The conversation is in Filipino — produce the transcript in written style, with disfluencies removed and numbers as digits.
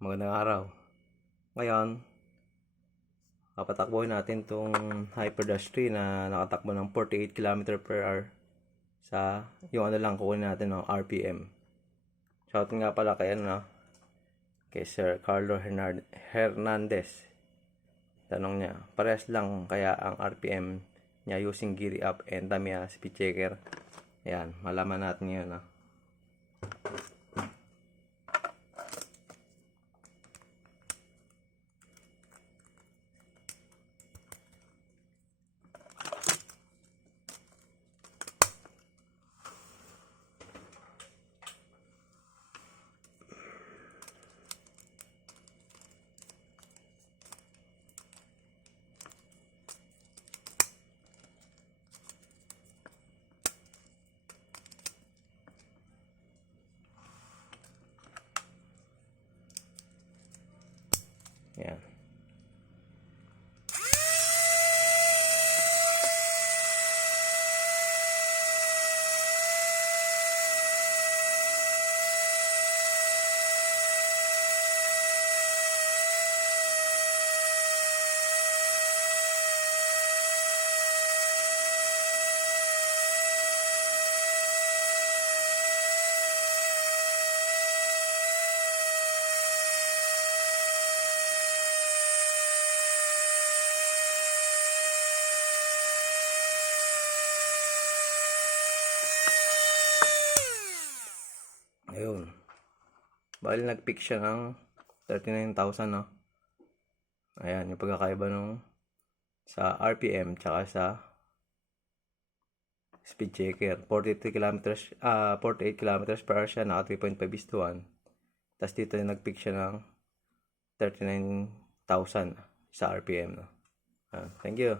Magandang araw. Ngayon, papatakbuhin natin itong Hyperdash 3 na nakatakbo ng 48 km/h sa yung ano lang kukunin natin ng RPM. Shout nga pala kay kay Sir Carlo Hernandez. Tanong niya, parehas lang kaya ang RPM niya using Giddy Up and Tamiya speed checker? Ayan, malaman natin ngayon. Ayan. Ayun. Bali nag-pick siya ng 39,000, no? Ayan, yung pagkakaiba nung sa RPM tsaka sa speed checker. 48 km/h siya, naka 3.5:1. Tapos dito nag-pick siya ng 39,000 sa RPM, no? Thank you.